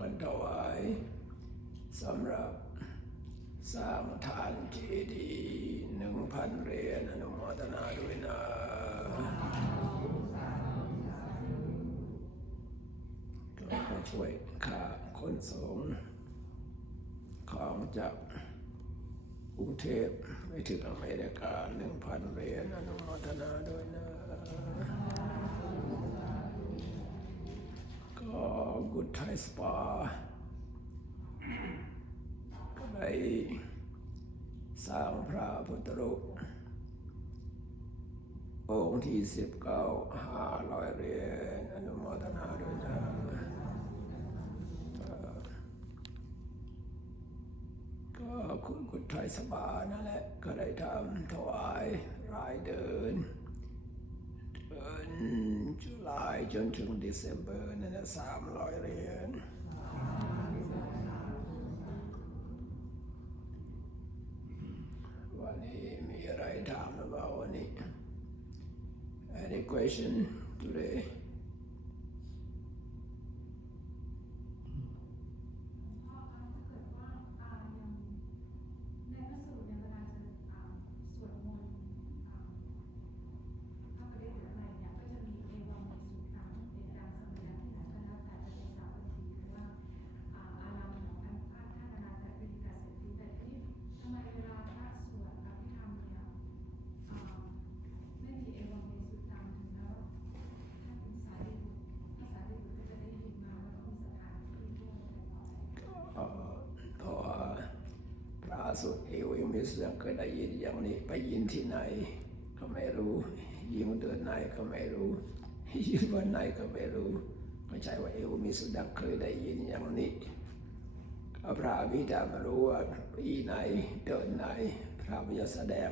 กันถวายสำหรับสร้างทานเจดีย์ 1,000 เหรียญอนุโมทนาด้วยนะก็ช่วยค่าขนส่งของจากกรุงเทพไปถึงอเมริกา 1,000 เหรียญอนุโมทนาด้วยนะก็กุดไทยสปาก็ได้สร้างพระพุทธรูปองค์ที่ 19 500 เหรียญอนุโมทนาด้วยนะก็คุณกุดไทยสปานั่นแหละก็ได้ทำถวายรายเดือนตุลาจนถึงเดือนเมษายนนั่นแหละ300 เหรียญวันนี้มีอะไรถามหรือเปล่าวันนี้ Any question today? เพราะว่าพระสุดเอวยังไม่เสื่อมเคยได้ยินอย่างนี้ไปยินที่ไหนก็ไม่รู้ยิงเดินไหนก็ไม่รู้ยินวันไหนก็ไม่รู้ไม่ใช่ว่าเอวมีสุดังเคยได้ยินอย่างนี้พระบิดาไม่รู้ว่าปีไหนเดินไหนพระวิญญาแสดง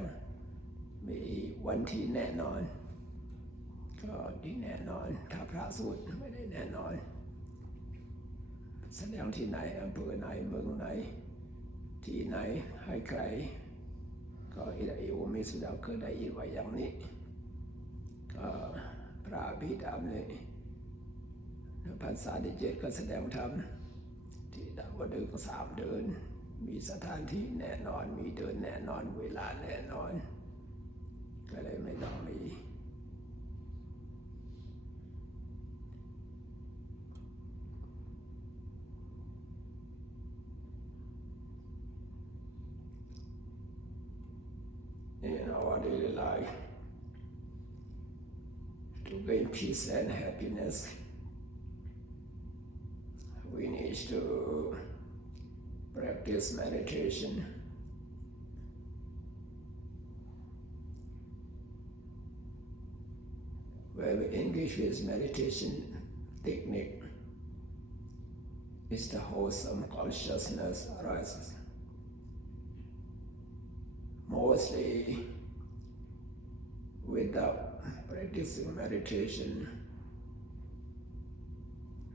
มีวันที่แน่นอนก็ที่แน่นอนถ้าพระสูตรไม่ได้แน่นอนแสดงที่ไหนอำเภอไหนเมืองไหนที่ไหนให้ใครก็อิดาอิวมีสุดาเคยได้ยินว่าอย่างนี้ก็พระบิดาเนี่ยภาษาที่7ก็แสดงธรรมที่ดาวดึง3 เดือนมีสถานที่แน่นอนมีเดินแน่นอนเวลาแน่นอนก็เลยไม่ต้องมีin our daily life to gain peace and happiness we need to practice meditation where we engage with meditation technique is the wholesome consciousness arises mostly without practicing meditation,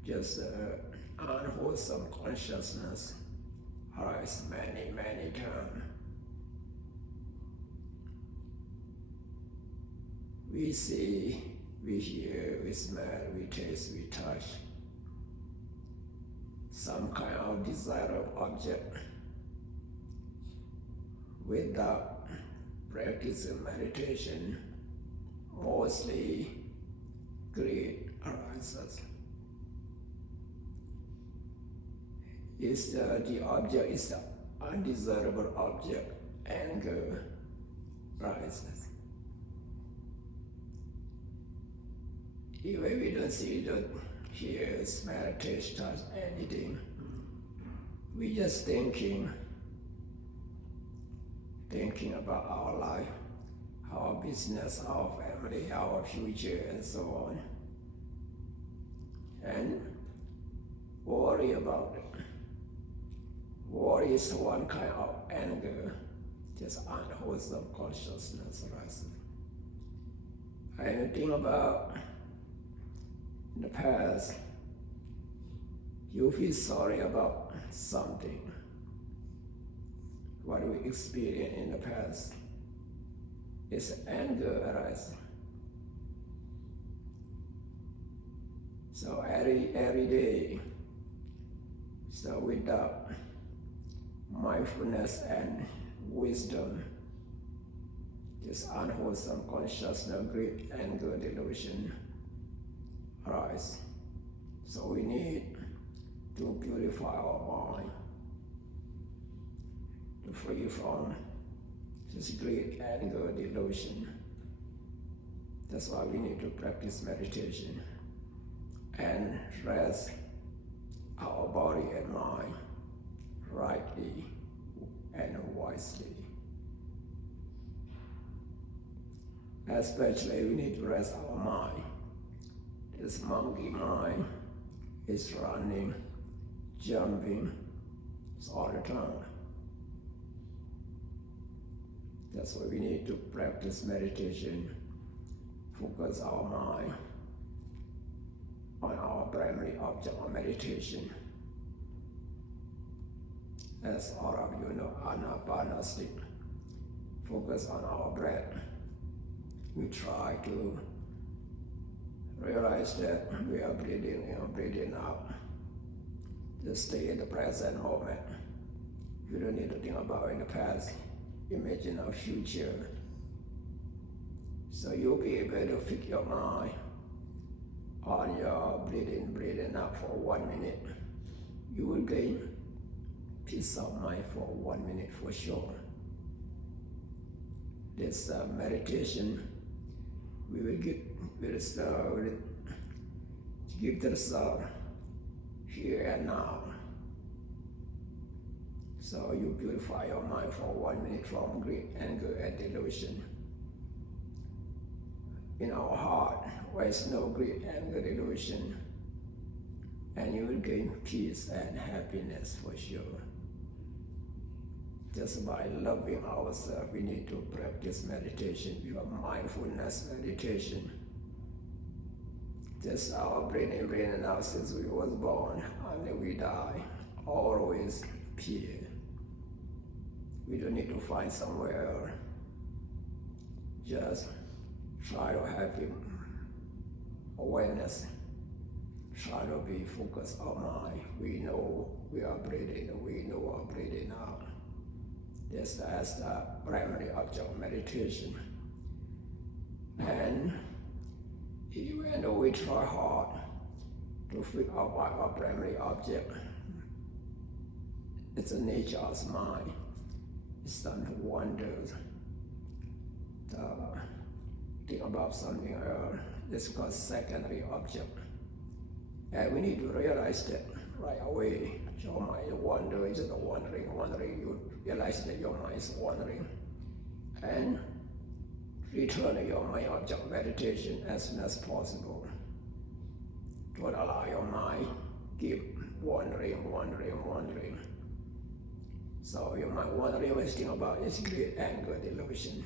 just unwholesome consciousness arises many times. We see, we hear, we smell, we taste, we touch some kind of desired object. Without practicing meditation, mostly greed arises. The object is an undesirable object, anger rises. Even we don't see, don't hear, smell, taste, touch anything, we just thinking about our life, our business, our family, our future, and so on. And worry about it. Worry is one kind of anger, just unwholesome consciousness arises. And think about in the past, you feel sorry about something. What we experienced in the past is anger arising. So every day So without mindfulness and wisdom, this unwholesome consciousness, greed, anger, delusion arise. So we need to purify our mind, to free from this greed, anger, delusion. That's why we need to practice meditation and rest our body and mind rightly and wisely. Especially we need to rest our mind. This monkey mind is running, jumping all the time. That's why we need to practice meditation, focus our mind on our primary object of meditation. As all of you know, anapanastic, focus on our breath. We try to realize that we are breathing in, breathing out. Just stay in the present moment. You don't need to think about in the past. Imagine a future. So you'll be able to fix your mind on your breathing out for 1 minute. You will gain peace of mind for 1 minute for sure. This meditation we will give the self here and now. So you purify your mind for 1 minute from greed, anger, and delusion. In our heart, where is no greed, anger, delusion, and you will gain peace and happiness for sure. Just by loving ourselves, we need to practice meditation, your mindfulness meditation. Just our breathing out since we was born until we die, always pure. We don't need to find somewhere. Just try to have awareness. Try to be focused on mind. We know we are breathing, we know we are breathing out. That's the primary object of meditation. And even though we try hard to figure out our primary object, it's the nature of mind. It's starting to wonder, to think about something else. It's called secondary object. And we need to realize that right away. Your mind is wandering, just wandering. You realize that your mind is wandering. And return your mind object meditation as soon as possible. Don't allow your mind keep wandering. So your mind wandering, what you think about is greed, anger, delusion.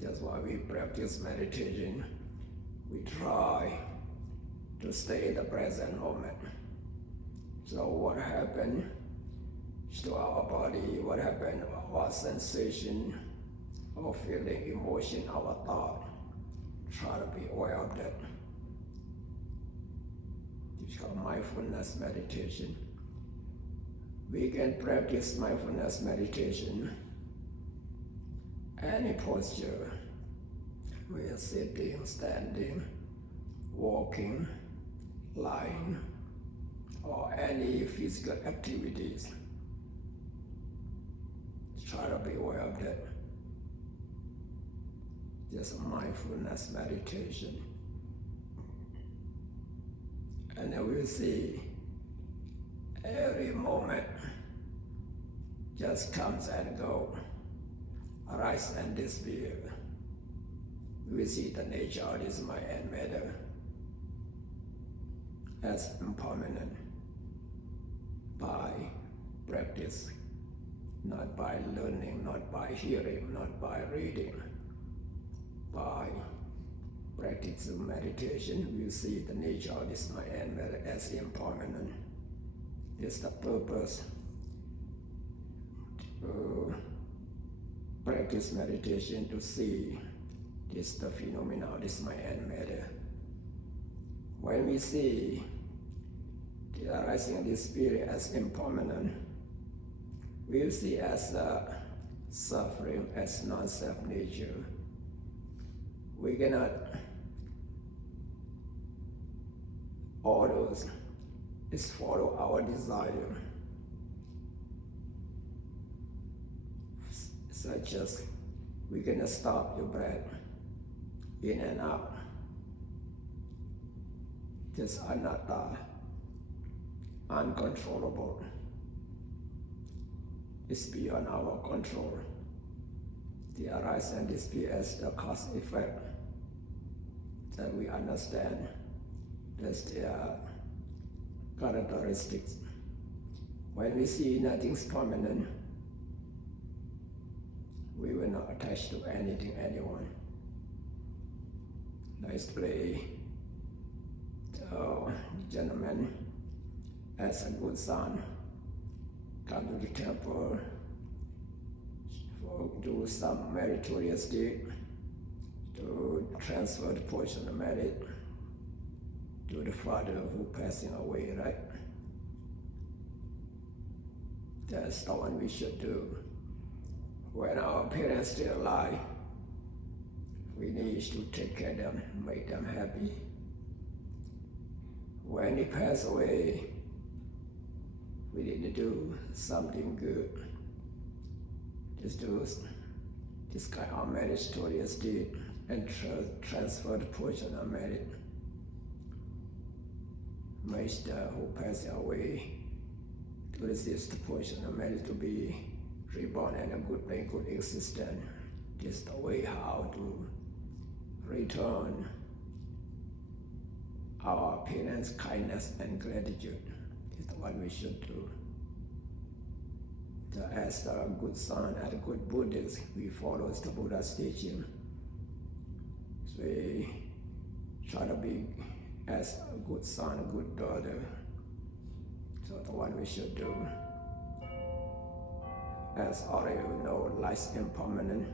That's why we practice meditation. We try to stay in the present moment. So what happened to our body, what happened to our sensation, our feeling, emotion, our thought, try to be aware of that. It's called mindfulness meditation. We can practice mindfulness meditation any posture. We are sitting, standing, walking, lying, or any physical activities. Try to be aware of that. Just mindfulness meditation. And then we'll see every moment just comes and go, arise and disappear. We see the nature of this mind and matter as impermanent by practice, not by learning, not by hearing, not by reading. By practice of meditation, we see the nature of this mind and matter as impermanent. It's the purpose to practice meditation, to see this the phenomena of this mind and matter. When we see the arising of the spirit as impermanent. We see as suffering as non-self nature. We cannot order is follow our desire, such as we cannot stop your breath in and out. Just anatta, uncontrollable. It's beyond our control. The arise and disappear as the cause effect that we understand. That's their characteristics. When we see nothing's permanent, we will not attach to anything, anyone. Let's play the gentleman as a good son, come to the temple, do some meritorious deed, to transfer the portion of merit to the father who passing away, right? That's the one we should do. When our parents still alive, we need to take care of them, make them happy. When they pass away, we need to do something good. Just do this kind of meritorious deed and transfer the portion of merit. Make the who passed away to receive the portion of merit to be reborn in a good way, good existence. This is the way how to return our parents' kindness and gratitude. This is what we should do. As a good son and a good Buddhist, we follow the Buddha's teaching. So we try to be as a good son, a good daughter. So the one we should do. As all of you know, life is impermanent.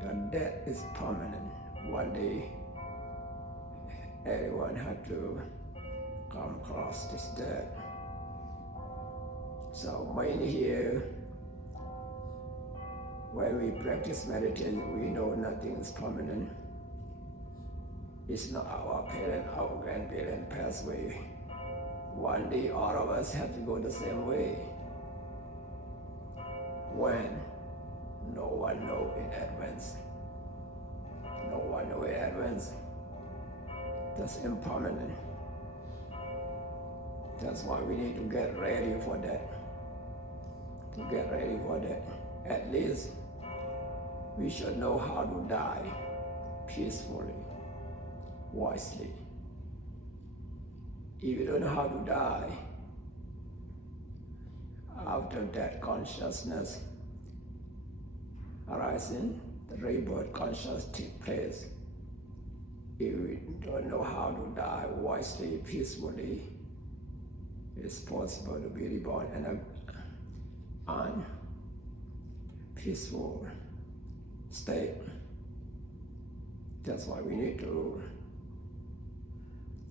The death is permanent. One day, everyone had to come across this death. So many here, when we practice meditation, we know nothing is permanent. It's not our parent, our grandparent passed away. One day all of us have to go the same way. When? No one knows in advance. No one knows in advance. That's impermanent. That's why we need to get ready for that. To get ready for that. At least we should know how to die peacefully, wisely. If you don't know how to die, after that consciousness arising, the rebirth consciousness takes place. If we don't know how to die wisely, peacefully, it's possible to be reborn in an unpeaceful state. That's why we need to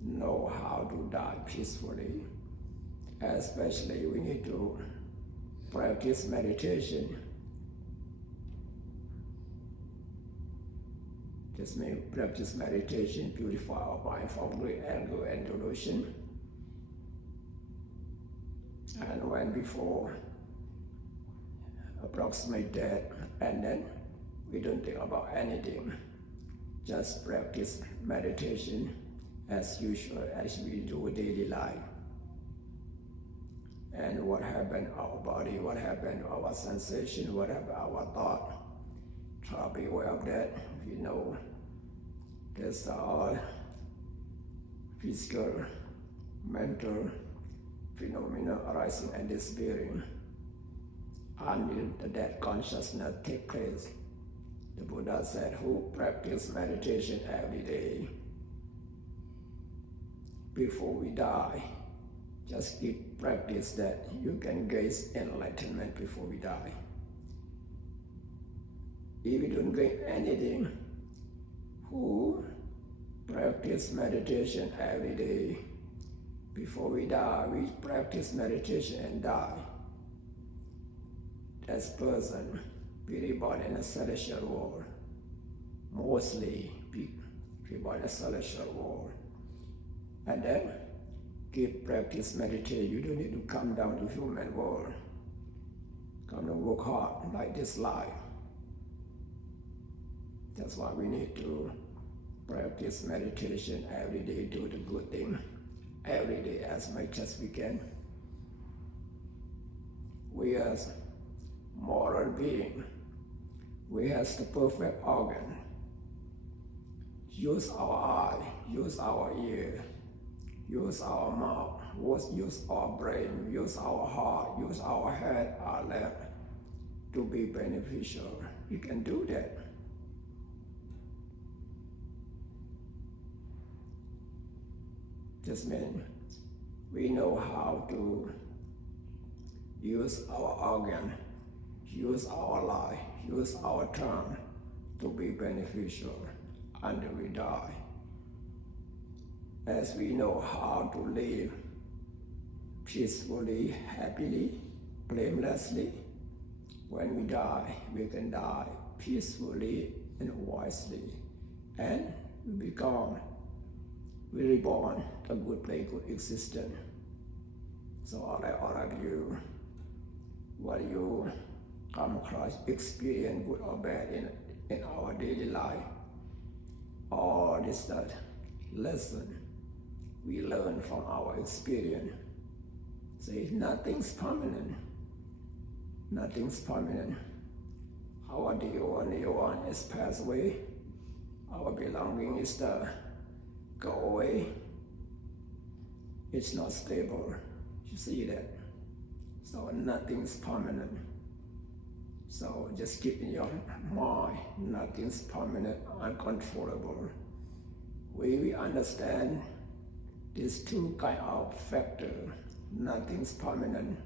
know how to die peacefully. Especially we need to practice meditation. Just practice meditation, purify our mind from great anger and delusion. And when before approximate death, and then we don't think about anything. Just practice meditation as usual, as we do daily life. And what happened to our body, what happened to our sensation, what happened to our thought. Try to be aware of that. You know, there's all physical, mental phenomena arising and disappearing until the death consciousness takes place. The Buddha said, who practice meditation every day before we die, just keep practice that you can gain enlightenment before we die. If you don't gain anything, who practice meditation every day before we die, we practice meditation and die. That person be reborn in a celestial world. Mostly be reborn in a celestial world. And then keep practice meditation. You don't need to come down to human world. Come to work hard like this life. That's why we need to practice meditation every day, do the good thing every day as much as we can. We as moral being, we has the perfect organ. Use our eye, use our ear, use our mouth, use our brain, use our heart, use our head, our leg to be beneficial. You can do that. Just means we know how to use our organ, use our life, use our tongue to be beneficial until we die. As we know how to live peacefully, happily, blamelessly, when we die, we can die peacefully and wisely, and we reborn a good place, good existence. So all of you, what you come across, experience, good or bad in our daily life, all this that lesson we learn from our experience. Say nothing's permanent. Nothing's permanent. Our day one is passed away. Our belonging is to go away. It's not stable. You see that? So nothing's permanent. So just keep in your mind, nothing's permanent, uncontrollable. We understand these two kind of factors. Nothing's permanent,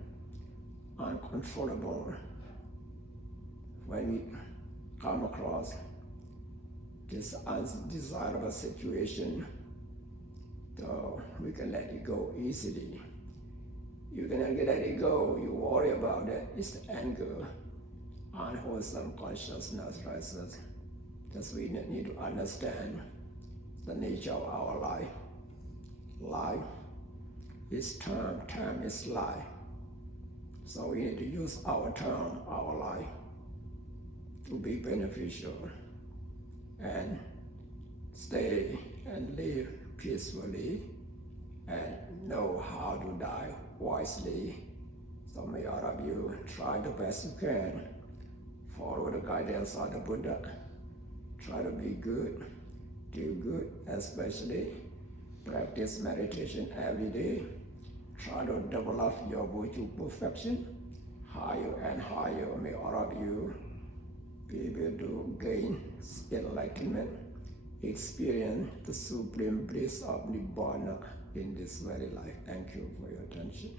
uncontrollable. When we come across this undesirable situation, so we can let it go easily. You cannot let it go, you worry about it, it's the anger, unwholesome consciousness rises. Just we need to understand the nature of our life. Life is time is life. So we need to use our time, our life, to be beneficial and stay and live peacefully and know how to die wisely. So may all of you try the best you can. Follow the guidance of the Buddha. Try to be good, do good, especially practice meditation every day. Try to develop your virtue perfection higher and higher. May all of you be able to gain enlightenment, experience the supreme bliss of Nibbana in this very life. Thank you for your attention.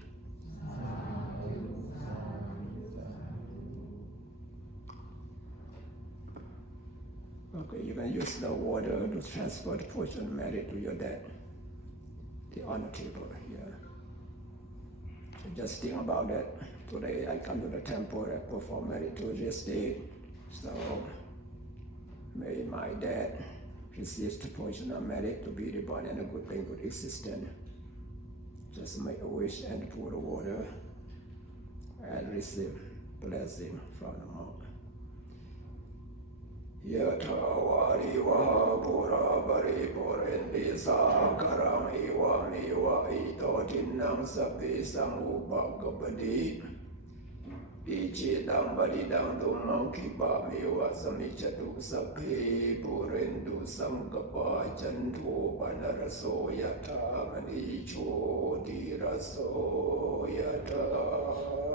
Okay, you can use the water to transfer the portion merit to your dad. On the table here. So just think about that. Today I come to the temple and perform meditation day. So may my dad receive the portion of merit to be reborn in a good and good existence. Just make a wish and pour the water and receive blessing from the monk. Yathavadi vaha pura pari purendi sakaram iwa miwa ito tinnam sabbi samupakapadi ichidam badidam dumam kipa miwa samichatu sabbi purendu samkapa jantu panaraso yata manicho diraso yata